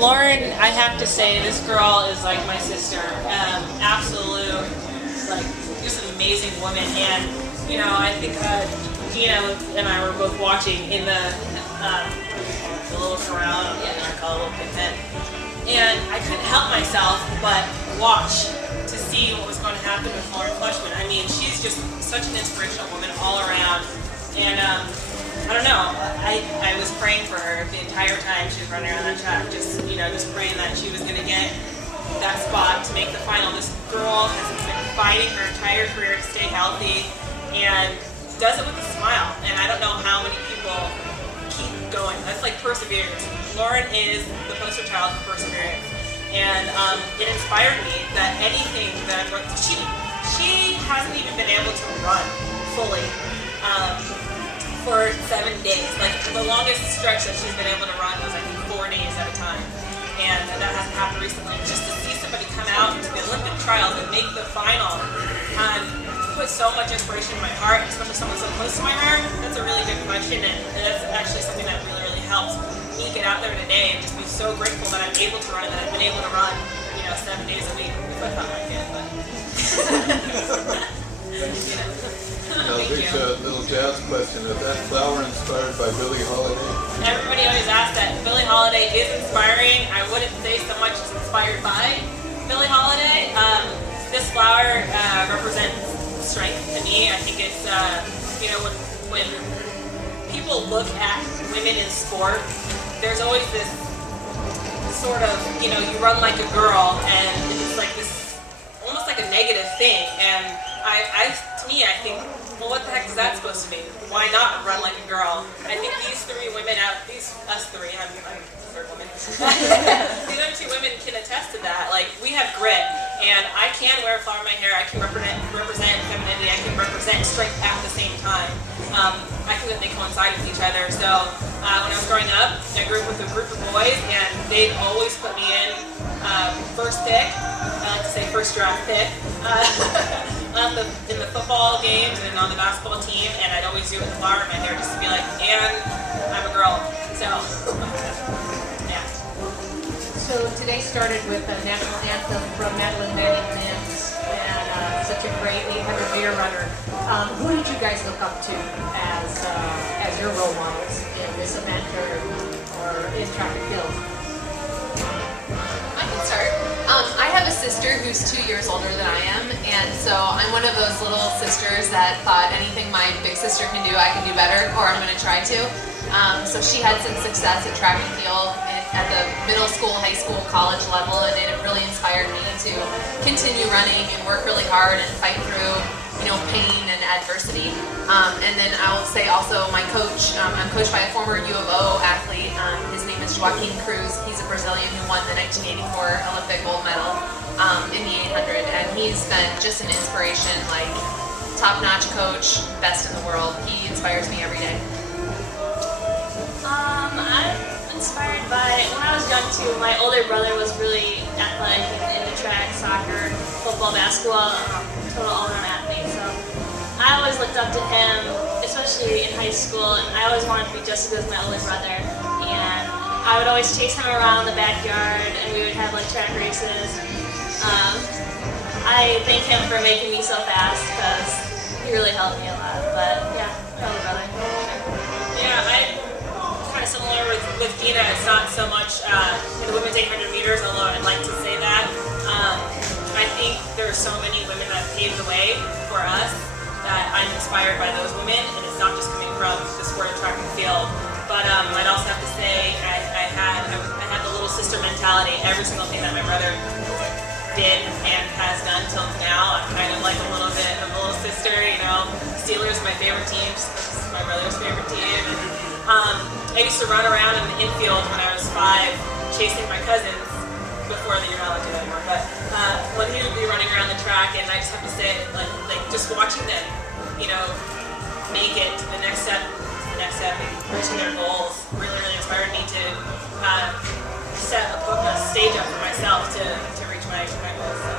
Lauren, I have to say, this girl is like my sister. Absolute, like, just an amazing woman. And, you know, I think Geena and I were both watching in the little surround, I call it a little pit tent. And I couldn't help myself but watch to see what was going to happen with Lauren Fleischman. I mean, she's just such an inspirational woman all around. And I don't know, I was praying for her the entire time she was running around that track, just praying that she was going to get that spot to make the final. This girl has been fighting her entire career to stay healthy and does it with a smile. And I don't know how many people keep going. That's like perseverance. Lauren is the poster child for perseverance. And it inspired me that anything that she hasn't even been able to run fully for 7 days. Like the longest stretch that she's been able to run was I think 4 days at a time. And that hasn't happened recently. Just to see somebody come out to the Olympic trials and make the final put so much inspiration in my heart, especially someone so close to my heart. That's a really good question, and that's actually something that really, really helps me get out there today and just be so grateful that I'm able to run and that I've been able to run, 7 days a week. If I thought I could, but Big little jazz question. Is that flower inspired by Billie Holiday? Everybody always asks that. Billie Holiday is inspiring. I wouldn't say so much it's inspired by Billie Holiday. This flower represents strength to me. I think it's, when people look at women in sport, there's always this sort of, you run like a girl, and it's like this, almost like a negative thing. And to me, I think, well, what the heck is that supposed to mean? Why not run like a girl? I think these three women us three, I'm a third woman. These other two women can attest to that. Like, we have grit, and I can wear a flower in my hair. I can represent femininity. I can represent strength at the same time. I think that they coincide with each other. So when I was growing up, I grew up with a group of boys, and they'd always put me in first pick. I like to say first draft pick. In the football games and on the basketball team, and I'd always do it with a flower in my hair just to be like, and I'm a girl. So, yeah. So today started with a national anthem from Madeline Mims, and such a great 800-meter runner. Who did you guys look up to as your role models in this event or in track and field? I can start. I have a sister who's 2 years older than I am, and so I'm one of those little sisters that thought anything my big sister can do, I can do better, or I'm going to try to. So she had some success at track and field at the middle school, high school, college level, and it really inspired me to continue running and work really hard and fight through, pain and adversity. And then I will say also my coach, I'm coached by a former U of O athlete. His name is Joaquin Cruz. He's a Brazilian who won the 1984 Olympic gold medal in the 800, and he's been just an inspiration, like top-notch coach, best in the world. He inspires me every day. I'm inspired by, when I was young too, my older brother was really athletic and into track, soccer, football, basketball, total all-around athlete. So I always looked up to him, especially in high school, and I always wanted to be just as good as my older brother. And I would always chase him around the backyard, and we would have like track races. I thank him for making me so fast because he really helped me a lot. But yeah, my older brother. Yeah, I'm kind of similar with Geena. It's not so much in the women's 800 meters, although I'd like to say that. I think there are so many women that paved the way for us that I'm inspired by those women, and it's not just coming from the sport of track and field. But I'd also have to say I had the little sister mentality. Every single thing that my brother did and has done till now, I'm kind of like a little bit of a little sister. Steelers are my favorite team, just because it's my brother's favorite team. I used to run around in the infield when I was 5, chasing my cousins. Before you're not like it anymore, but when he would be running around the track, and I just have to say, like just watching them, make it to the next step, and reaching their goals, really, really inspired me to set a stage up for myself to reach my goals. So.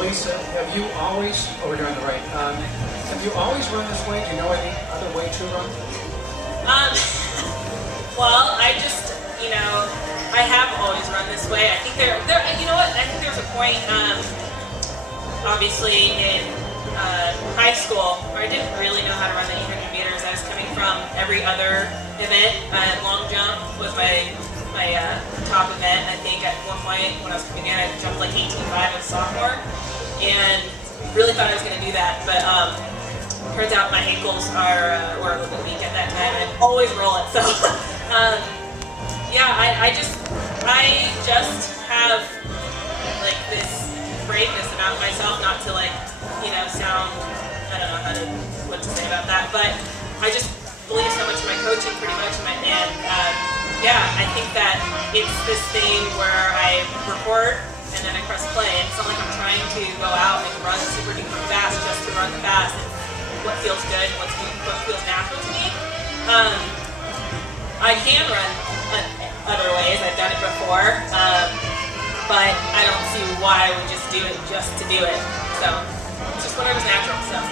Alysia, have you always, you're on the right, have you always run this way? Do you know any other way to run? Well, I just, you know, I have always run this way. I think you know what? I think there's a point, obviously in high school where I didn't really know how to run the 800 meters. I was coming from every other event. Long jump was my top event. I think at one point when I was coming in, I jumped like 18.5 as a sophomore, and really thought I was going to do that. But turns out my ankles were a little bit weak at that time. I always roll it, so yeah. I just have like this braveness about myself, not to like, you know, sound, I don't know what to say about that, but I just believe so much in my coaching, pretty much, and yeah, I think that it's this thing where I record and then I press play, and it's not like I'm trying to go out and run super duper fast just to run fast. It's what feels good, what feels natural to me. I can run other ways, I've done it before, but I don't see why I would just do it just to do it. So it's just whatever's natural. So.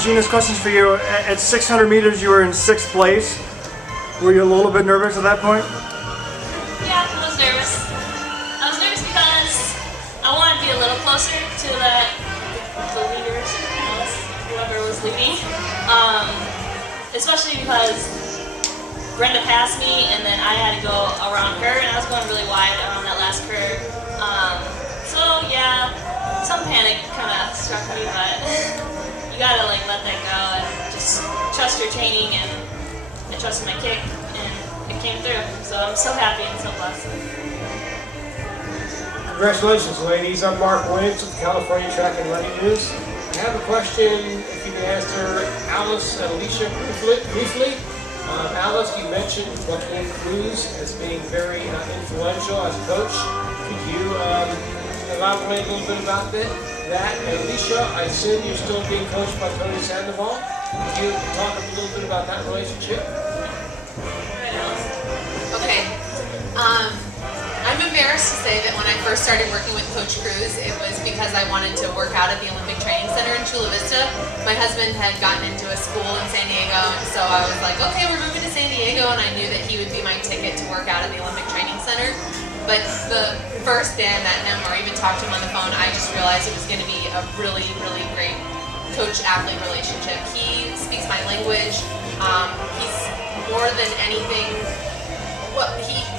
Geena's questions for you. At 600 meters, you were in 6th place. Were you a little bit nervous at that point? Yeah, I was nervous. I was nervous because I wanted to be a little closer to the leaders, whoever was leading. Especially because Brenda passed me, and then I had to go around her, and I was going really wide around that last curve. So yeah, some panic kind of struck me, but you gotta like let that go and just trust your training, and I trusted my kick, and it came through. So I'm so happy and so blessed. Congratulations, ladies. I'm Mark Williams with the California Track and Running News. I have a question, if you can answer Alice and Alysia briefly. Alice, you mentioned Joaquin Cruz as being very influential as a coach. Could you elaborate a little bit about that? And Alysia, I assume you're still being coached by Tony Sandoval. Could you talk a little bit about that relationship? Okay. I'm embarrassed to say that when I first started working with Coach Cruz, it was because I wanted to work out at the Olympic Training Center in Chula Vista. My husband had gotten into a school in San Diego, and so I was like, okay, we're moving to San Diego, and I knew that he would be my ticket to work out at the Olympic Training Center. But the first day I met him, or even talked to him on the phone, I just realized it was going to be a really, really great coach-athlete relationship. He speaks my language. He's more than anything,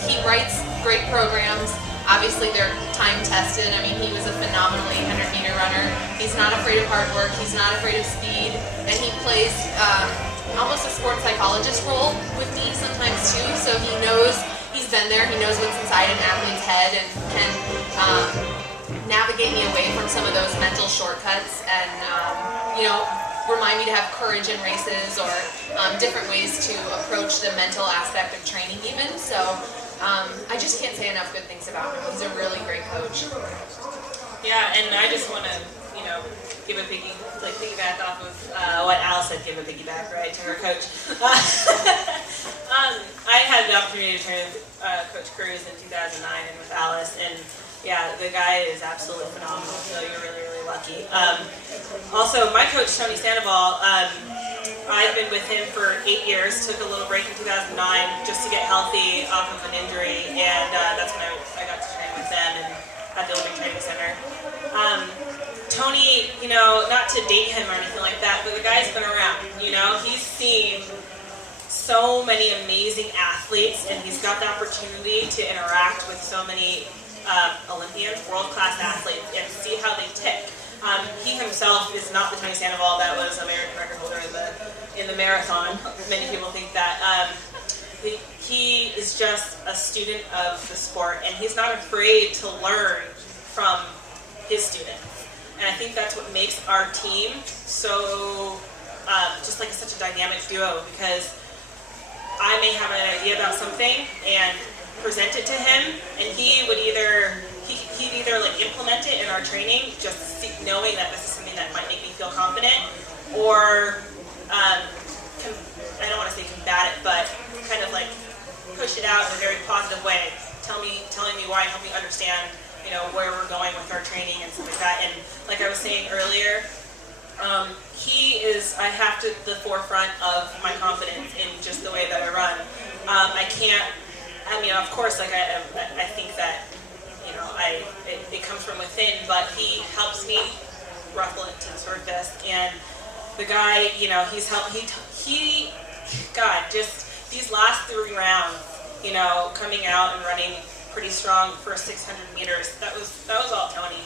he writes great programs. Obviously, they're time-tested. I mean, he was a phenomenal 800-meter runner. He's not afraid of hard work. He's not afraid of speed. And he plays almost a sports psychologist role with me sometimes, too. So he knows, he's been there. He knows what's inside an athlete's head and can navigate me away from some of those mental shortcuts and, you know, remind me to have courage in races or different ways to approach the mental aspect of training even. So I just can't say enough good things about him. He's a really great coach. Yeah, and I just want to, you know, give a piggyback off of what Alice said, give a piggyback, right, to her coach. I had the opportunity to train with Coach Cruz in 2009 and with Alice, and yeah, the guy is absolutely phenomenal, so you're really, really lucky. Also, my coach, Tony Sandoval, I've been with him for 8 years, took a little break in 2009 just to get healthy off of an injury, and that's when I got to train with them and at the Olympic Training Center. Tony, you know, not to date him or anything like that, but the guy's been around, you know, he's seen so many amazing athletes, and he's got the opportunity to interact with so many Olympians, world-class athletes, and see how they tick. He himself is not the Tony Sandoval that was American record holder in the marathon. Many people think that. He is just a student of the sport, and he's not afraid to learn from his students. And I think that's what makes our team so just like such a dynamic duo, because I may have an idea about something and present it to him, and he would either like implement it in our training, just knowing that this is something that might make me feel confident, or I don't want to say combat it, but kind of like push it out in a very positive way, telling me why, and help me understand, you know, where we're going with our training and stuff like that. And like I was saying earlier, He is, I have to, the forefront of my confidence in just the way that I run. I can't, I mean, of course, like I think that, you know, it comes from within, but he helps me ruffle it to the surface. And the guy, you know, God, just these last 3 rounds, you know, coming out and running pretty strong for 600 meters, that was all Tony.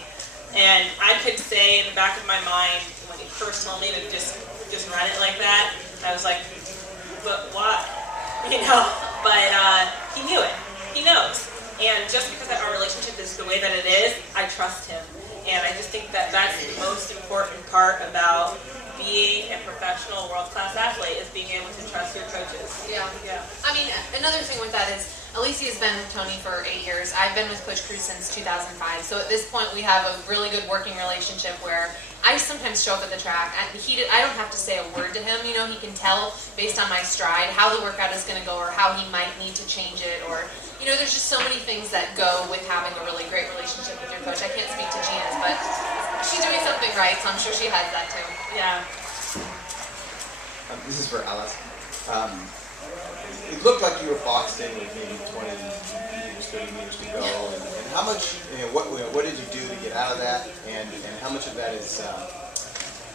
And I could say in the back of my mind, when he first told me to just run it like that, I was like, but why? You know, but he knew it. He knows. And just because our relationship is the way that it is, I trust him. And I just think that that's the most important part about being a professional world-class athlete, is being able to trust your coaches. Yeah. I mean, another thing with that is, Alysia has been with Tony for 8 years. I've been with Coach Cruz since 2005. So at this point, we have a really good working relationship where I sometimes show up at the track. I don't have to say a word to him. You know, he can tell based on my stride how the workout is going to go, or how he might need to change it, or, you know, there's just so many things that go with having a really great relationship with your coach. I can't speak to Geena's, but she's doing something right, so I'm sure she has that too. Yeah. This is for Alice. It looked like you were boxed in with maybe 20 meters, 30 meters to go. And how much, what did you do to get out of that? And how much of that is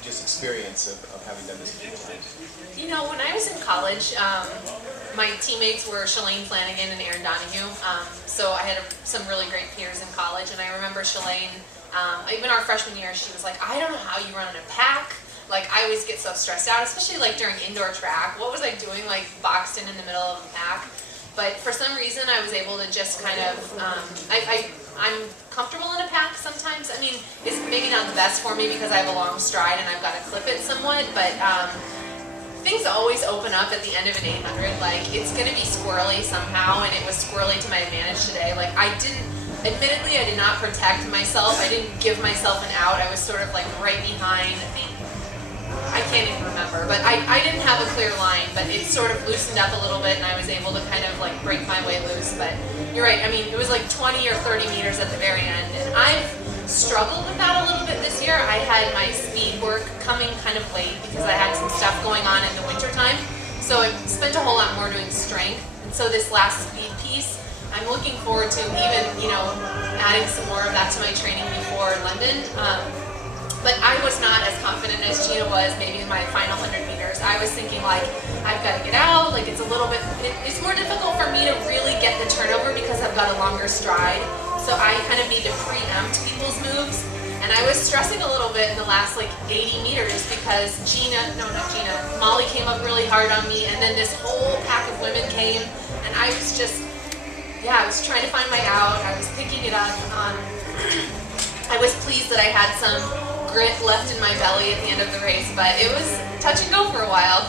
just experience of having done this a few times? You know, when I was in college, my teammates were Shalane Flanagan and Aaron Donahue. So I had some really great peers in college. And I remember Shalane, even our freshman year, she was like, I don't know how you run in a pack. Like, I always get so stressed out, especially like during indoor track. What was I doing, like boxed in the middle of a pack? But for some reason, I was able to just kind of, I'm comfortable in a pack sometimes. I mean, it's maybe not the best for me because I have a long stride and I've got to clip it somewhat, but things always open up at the end of an 800. Like, it's going to be squirrely somehow, and it was squirrely to my advantage today. Like, admittedly, I did not protect myself. I didn't give myself an out. I was sort of like right behind, I can't even remember, but I didn't have a clear line, but it sort of loosened up a little bit and I was able to kind of like break my way loose. But you're right, I mean, it was like 20 or 30 meters at the very end, and I've struggled with that a little bit this year. I had my speed work coming kind of late because I had some stuff going on in the winter time, so I spent a whole lot more doing strength. And so this last speed piece, I'm looking forward to even, you know, adding some more of that to my training before London. But I was not as confident as Geena was maybe in my final 100 meters. I was thinking, like, I've got to get out, like it's a little bit, it's more difficult for me to really get the turnover because I've got a longer stride. So I kind of need to preempt people's moves. And I was stressing a little bit in the last like 80 meters because Molly came up really hard on me, and then this whole pack of women came, and I was just, I was trying to find my out. I was picking it up. I was pleased that I had some grit left in my belly at the end of the race, but it was touch and go for a while.